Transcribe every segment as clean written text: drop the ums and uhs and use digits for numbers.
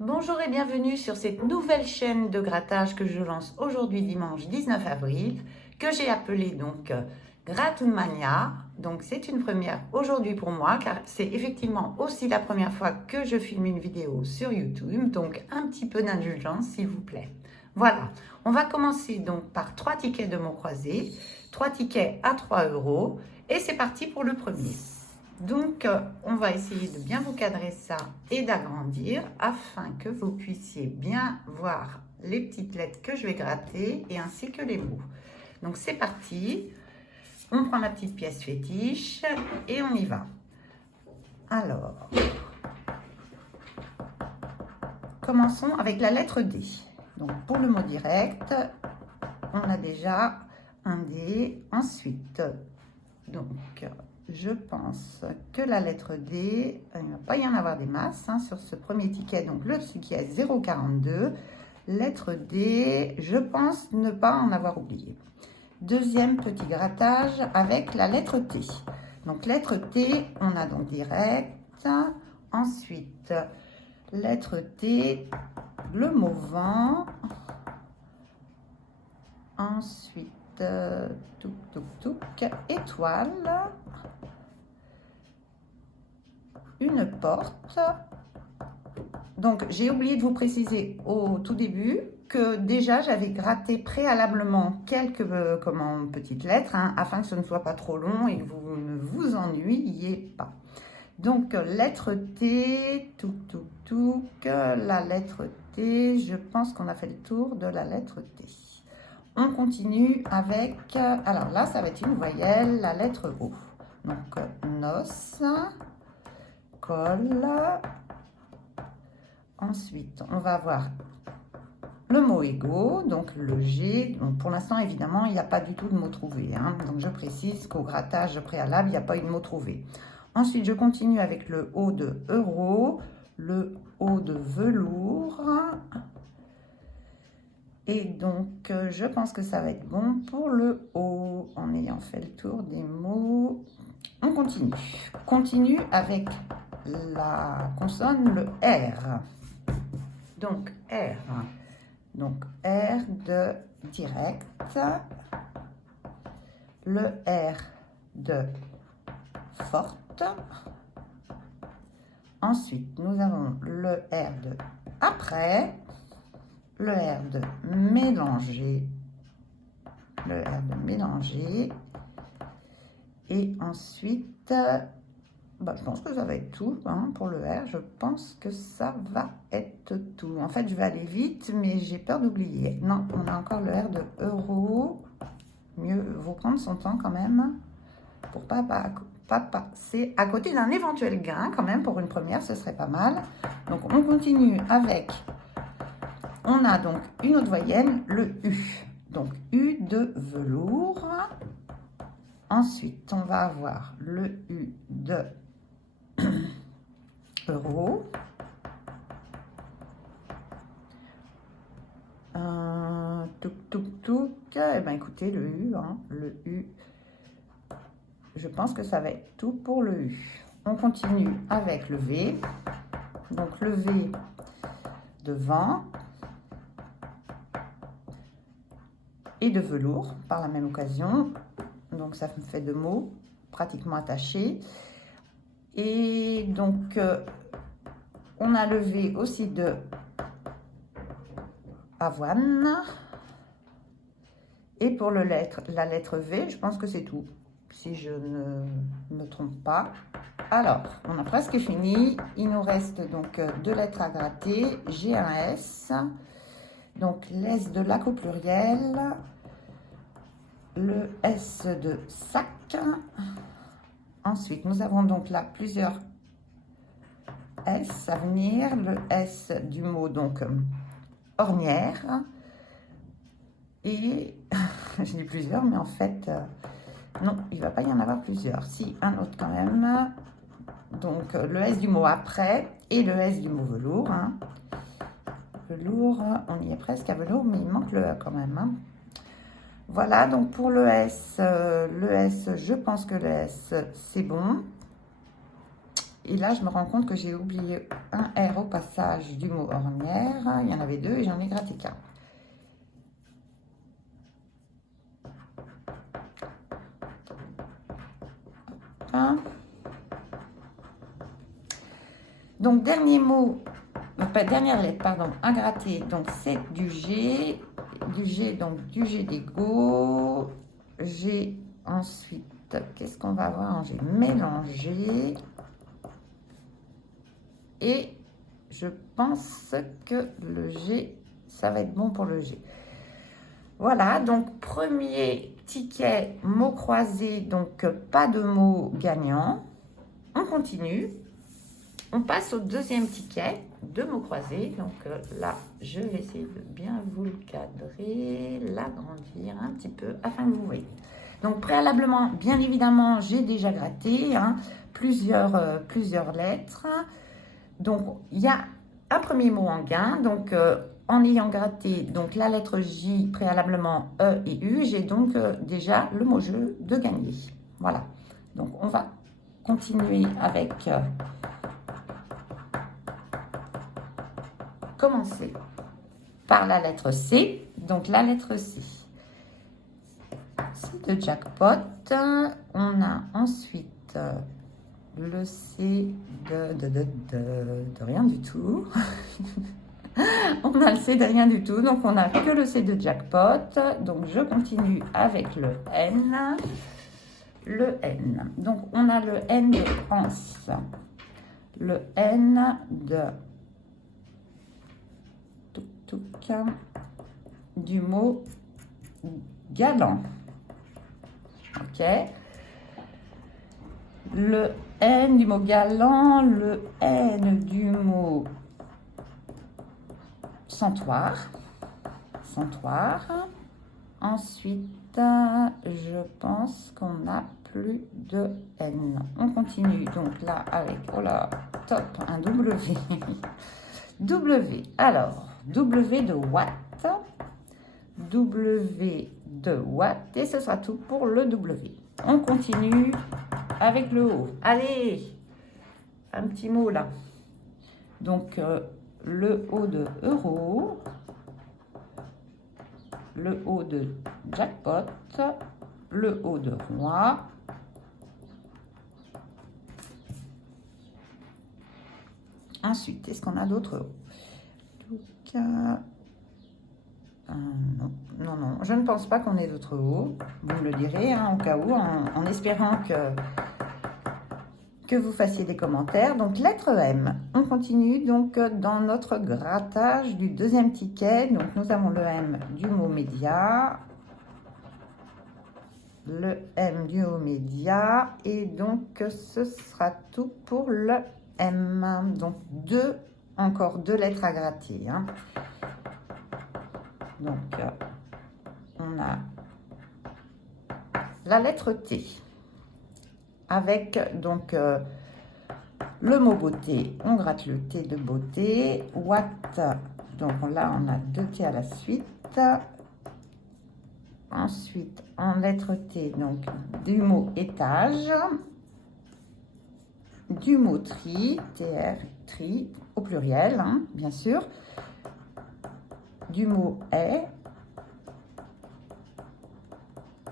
Bonjour et bienvenue sur cette nouvelle chaîne de grattage que je lance aujourd'hui dimanche 19 avril, que j'ai appelée donc Gratoomania. Donc c'est une première aujourd'hui pour moi car c'est effectivement aussi la première fois que je filme une vidéo sur YouTube, donc un petit peu d'indulgence s'il vous plaît. Voilà, on va commencer donc par 3 tickets de mots croisés, 3 tickets à 3 € et c'est parti pour le premier. Donc, on va essayer de bien vous cadrer ça et d'agrandir afin que vous puissiez bien voir les petites lettres que je vais gratter et ainsi que les mots. Donc, c'est parti. On prend la petite pièce fétiche et on y va. Alors, commençons avec la lettre D. Donc, pour le mot direct, on a déjà un D. Ensuite, donc, je pense que la lettre D, il ne va pas y en avoir des masses sur ce premier ticket, donc celui qui est 0,42. Lettre D, je pense ne pas en avoir oublié. Deuxième petit grattage avec la lettre T. Donc lettre T, on a donc direct. Ensuite, lettre T, le mot vent. Ensuite, étoile. Une porte. Donc, j'ai oublié de vous préciser au tout début que déjà, j'avais gratté préalablement quelques petites lettres afin que ce ne soit pas trop long et que vous ne vous ennuyiez pas. Donc, lettre T, la lettre T, je pense qu'on a fait le tour de la lettre T. On continue avec, alors là, ça va être une voyelle, la lettre O. Donc, noce. Ensuite, on va avoir le mot égaux, donc le G. Donc pour l'instant, évidemment, il n'y a pas du tout de mot trouvé. Donc je précise qu'au grattage préalable, il n'y a pas eu de mot trouvé. Ensuite, je continue avec le O de euro, le O de velours. Et donc, je pense que ça va être bon pour le O, en ayant fait le tour des mots. On continue. Continue avec la consonne, le R. Donc, R. Donc, R de direct. Le R de forte. Ensuite, nous avons le R de après. Le R de mélanger. Le R de mélanger. Et ensuite... je pense que ça va être tout pour le R. Je pense que ça va être tout. En fait, je vais aller vite, mais j'ai peur d'oublier. Non, on a encore le R de euro. Mieux vaut prendre son temps quand même pour pas passer à côté d'un éventuel gain quand même. Pour une première, ce serait pas mal. Donc, on continue avec... On a donc une autre voyelle, le U. Donc, U de velours. Ensuite, on va avoir le U de euro. Eh bien, écoutez, le U, le U, je pense que ça va être tout pour le U. On continue avec le V. Donc, le V de vent et de velours par la même occasion. Donc, ça me fait 2 mots pratiquement attachés. Et donc, on a le V aussi de avoine. Et pour la lettre V, je pense que c'est tout, si je ne me trompe pas. Alors, on a presque fini. Il nous reste donc 2 lettres à gratter. J'ai un S. Donc, l'S de lac au pluriel. Le S de sac. Ensuite, nous avons donc là plusieurs S à venir. Le S du mot, donc, ornière. Et je dis plusieurs, mais en fait, non, il ne va pas y en avoir plusieurs. Si, un autre quand même. Donc, le S du mot après et le S du mot velours. Velours, on y est presque à velours, mais il manque le E quand même. Voilà, donc pour le S, je pense que le S, c'est bon. Et là, je me rends compte que j'ai oublié un R au passage du mot ornière. Il y en avait 2 et j'en ai gratté qu'un. Donc, dernier mot, dernière lettre, pardon, à gratter. Donc, c'est du G. Du G, donc du G d'égo. J'ai ensuite, qu'est-ce qu'on va avoir? J'ai mélangé. Et je pense que le G, ça va être bon pour le G. Voilà, donc premier ticket, mot croisé, donc pas de mots gagnants. On continue. On passe au deuxième ticket, 2 mots croisés. Donc là, je vais essayer de bien vous le cadrer, l'agrandir un petit peu afin que vous voyez. Donc préalablement, bien évidemment, j'ai déjà gratté plusieurs lettres. Donc il y a un premier mot en gain. Donc en ayant gratté donc la lettre J préalablement E et U, j'ai donc déjà le mot jeu de gagner. Voilà. Donc on va continuer avec commencer par la lettre C. Donc la lettre C, c'est de jackpot. On a ensuite le C de rien du tout. On a le C de rien du tout, donc on n'a que le C de jackpot. Donc je continue avec le N. Le N. Donc on a le N de France. Le N de du mot galant. Ok. Le N du mot galant, le N du mot sentoir. Sentoir. Ensuite, je pense qu'on n'a plus de N. On continue donc là avec, oh là, top, un W. W. Alors, W de watt. W de watt. Et ce sera tout pour le W. On continue avec le O. Allez, un petit mot là. Donc, le O de euro. Le O de jackpot. Le O de roi. Ensuite, est-ce qu'on a d'autres O? Non, je ne pense pas qu'on ait d'autres O. Vous me le direz, au cas où, en espérant que vous fassiez des commentaires. Donc, lettre M. On continue donc dans notre grattage du deuxième ticket. Donc, nous avons le M du mot média. Le M du mot média. Et donc, ce sera tout pour le M. Donc, encore deux lettres à gratter. Donc, on a la lettre T. Avec donc le mot beauté, on gratte le T de beauté. Watt, donc là on a 2 T à la suite. Ensuite, en lettre T, donc du mot étage. Du mot tri, TR, tri, au pluriel, bien sûr. Du mot est.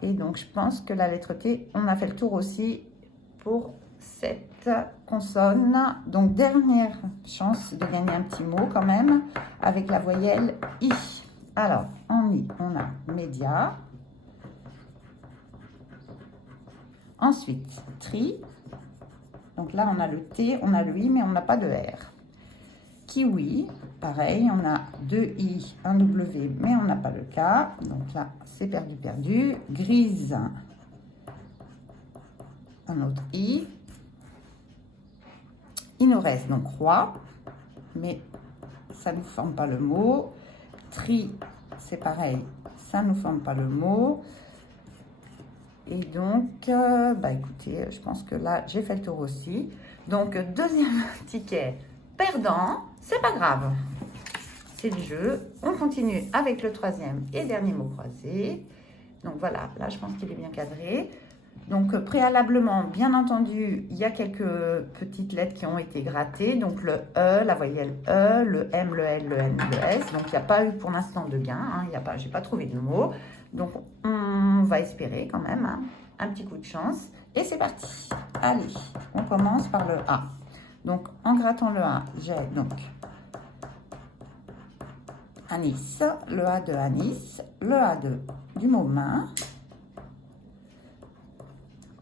Et donc, je pense que la lettre T, on a fait le tour aussi pour cette consonne. Donc, dernière chance de gagner un petit mot quand même, avec la voyelle I. Alors, en I, on a média. Ensuite, tri. Donc là, on a le T, on a le I, mais on n'a pas de R. Kiwi, pareil, on a 2 I, un W, mais on n'a pas le K. Donc là, c'est perdu, perdu. Grise, un autre I. Il nous reste donc roi, mais ça ne nous forme pas le mot. Tri, c'est pareil, ça ne nous forme pas le mot. Et donc, écoutez, je pense que là, j'ai fait le tour aussi. Donc, deuxième ticket perdant, c'est pas grave. C'est le jeu. On continue avec le troisième et dernier mot croisé. Donc voilà, là, je pense qu'il est bien cadré. Donc préalablement, bien entendu, il y a quelques petites lettres qui ont été grattées. Donc le E, la voyelle E, le M, le L, le N, le S. Donc il n'y a pas eu pour l'instant de gain, hein, j'ai pas trouvé de mot. Donc on va espérer quand même hein, un petit coup de chance. Et c'est parti. Allez, on commence par le A. Donc en grattant le A, j'ai donc anis, le A de anis, le A du mot main.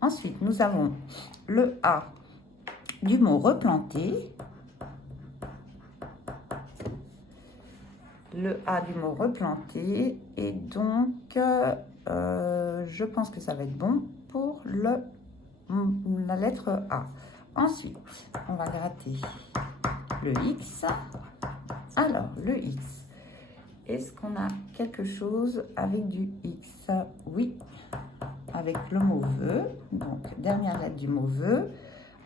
Ensuite, nous avons le A du mot replanter. Le A du mot replanter. Et donc, je pense que ça va être bon pour la lettre A. Ensuite, on va gratter le X. Alors, le X. Est-ce qu'on a quelque chose avec du X? Oui. Avec le mot vœu, donc dernière lettre du mot vœu.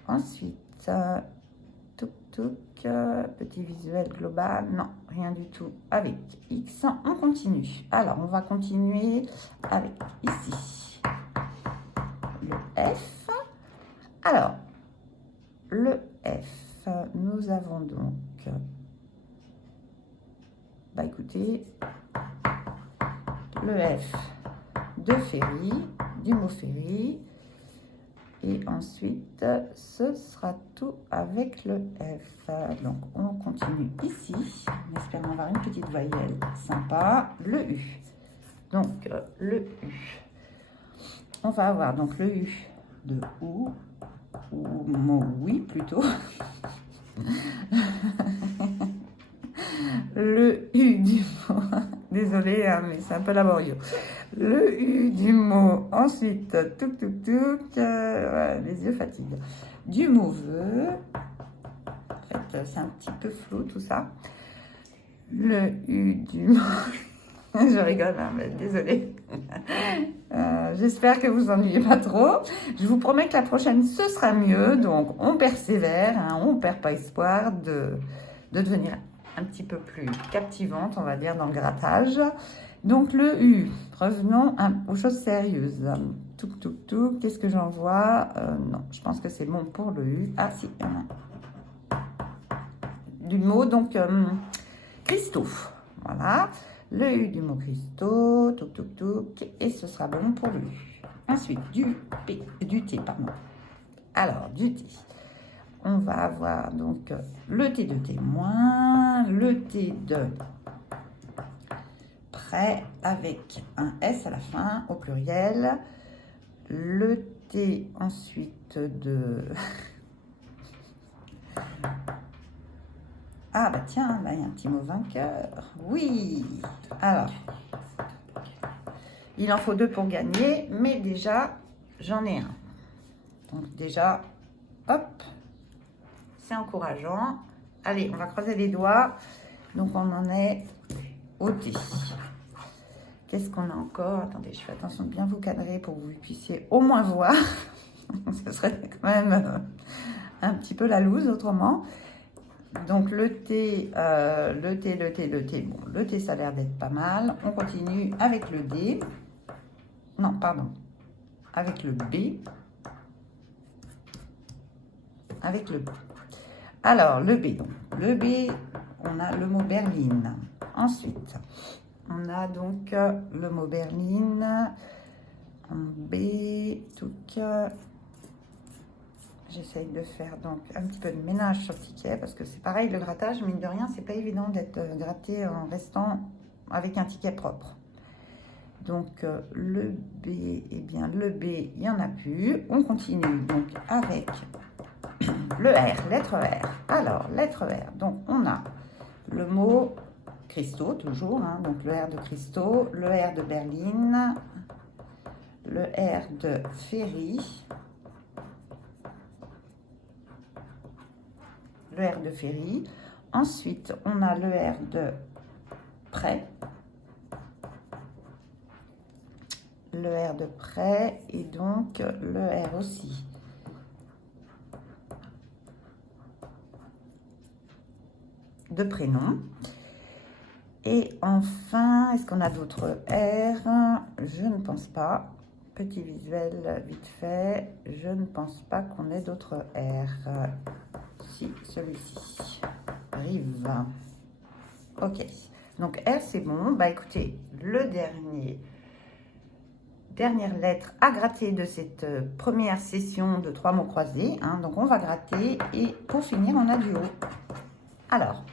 Ensuite, petit visuel global, non, rien du tout. Avec X, on continue. Alors, on va continuer avec ici le F. Alors, le F, nous avons donc, bah écoutez, le F de Ferry, du mot Ferry. Et ensuite, ce sera tout avec le F. Donc, on continue ici, en espérant avoir une petite voyelle sympa. Le U. Donc, le U. On va avoir donc le U de ou mot oui plutôt. Le U du mot, désolé, hein, mais c'est un peu laborieux. Le U du mot, ensuite, voilà, les yeux fatiguent. Du mot vœu, en fait, c'est un petit peu flou tout ça. Le U du mot, je rigole, hein, mais désolé. J'espère que vous ennuyez pas trop. Je vous promets que la prochaine, ce sera mieux. Donc, on persévère, hein, on perd pas espoir de devenir un petit peu plus captivante, on va dire, dans le grattage. Donc, le U. Revenons aux choses sérieuses. Qu'est-ce que j'en vois? Non, je pense que c'est bon pour le U. Ah, si, il y en a. Du mot, donc, cristaux. Voilà. Le U du mot cristaux. Et ce sera bon pour le U. Ensuite, du T, pardon. Alors, du T. On va avoir donc le T de témoin, le T de prêt avec un S à la fin au pluriel, le T ensuite de... Ah bah tiens, là il y a un petit mot vainqueur. Oui, alors, il en faut deux pour gagner, mais déjà, j'en ai un. Donc déjà, hop, c'est encourageant. Allez, on va croiser les doigts. Donc, on en est au T. Qu'est-ce qu'on a encore? Attendez, je fais attention de bien vous cadrer pour que vous puissiez au moins voir. Ce serait quand même un petit peu la loose autrement. Donc, le T. Bon, le T, ça a l'air d'être pas mal. On continue avec le D. Non, pardon. Avec le B. Avec le B. Alors, le B, donc. Le B, on a le mot berline. Ensuite, on a donc le mot berline. En B, tout cas. J'essaye de faire donc un petit peu de ménage sur le ticket parce que c'est pareil, le grattage, mine de rien, c'est pas évident d'être gratté en restant avec un ticket propre. Donc, le B, eh bien, le B, il n'y en a plus. On continue donc avec le R, lettre R. Alors, lettre R. Donc, on a le mot cristaux, toujours. Hein, donc, le R de cristaux, le R de berline, le R de Ferry, le R de Ferry. Ensuite, on a le R de prêt, le R de prêt et donc le R aussi. De prénom. Et enfin, est-ce qu'on a d'autres R? Je ne pense pas. petit visuel vite fait. Je ne pense pas qu'on ait d'autres R. Si, celui-ci. Rive. Ok. Donc R, c'est bon. Bah écoutez, le dernière lettre à gratter de cette première session de 3 mots croisés. Hein. Donc on va gratter et pour finir, on a du O. Alors,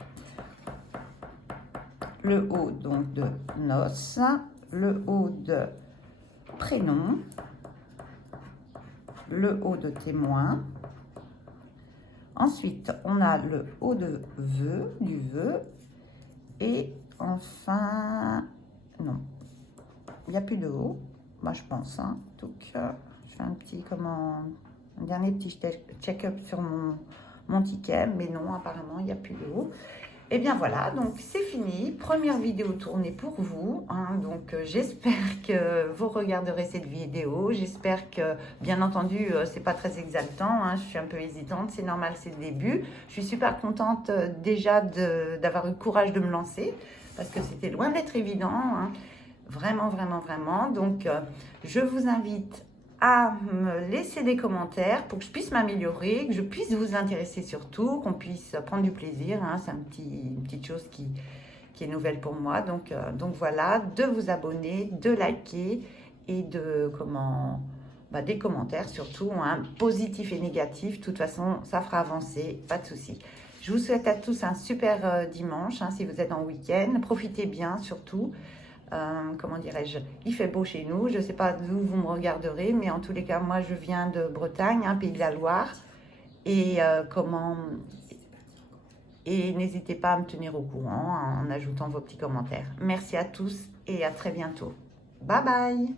le O donc de noces, le O de prénom, le O de témoin. Ensuite, on a le O de vœu, du vœu. Et enfin, non, il n'y a plus de O, moi je pense. Hein. Donc, je fais un dernier petit check-up sur mon ticket, mais non, apparemment, il n'y a plus de O. Et bien voilà, donc c'est fini. Première vidéo tournée pour vous. Hein, donc j'espère que vous regarderez cette vidéo. J'espère que, bien entendu, c'est pas très exaltant. Hein, je suis un peu hésitante, c'est normal, c'est le début. Je suis super contente déjà d'avoir eu le courage de me lancer parce que c'était loin d'être évident. Hein, vraiment, vraiment, vraiment. Donc je vous invite à me laisser des commentaires pour que je puisse m'améliorer, que je puisse vous intéresser surtout, qu'on puisse prendre du plaisir. Hein, c'est une petite chose qui est nouvelle pour moi. Donc voilà, de vous abonner, de liker et des commentaires surtout, hein, positifs et négatifs. De toute façon, ça fera avancer, pas de souci. Je vous souhaite à tous un super dimanche, hein, si vous êtes en week-end. Profitez bien surtout. Comment dirais-je, il fait beau chez nous, je ne sais pas d'où vous me regarderez, mais en tous les cas, moi je viens de Bretagne, un pays de la Loire, et n'hésitez pas à me tenir au courant en ajoutant vos petits commentaires. Merci à tous et à très bientôt. Bye bye.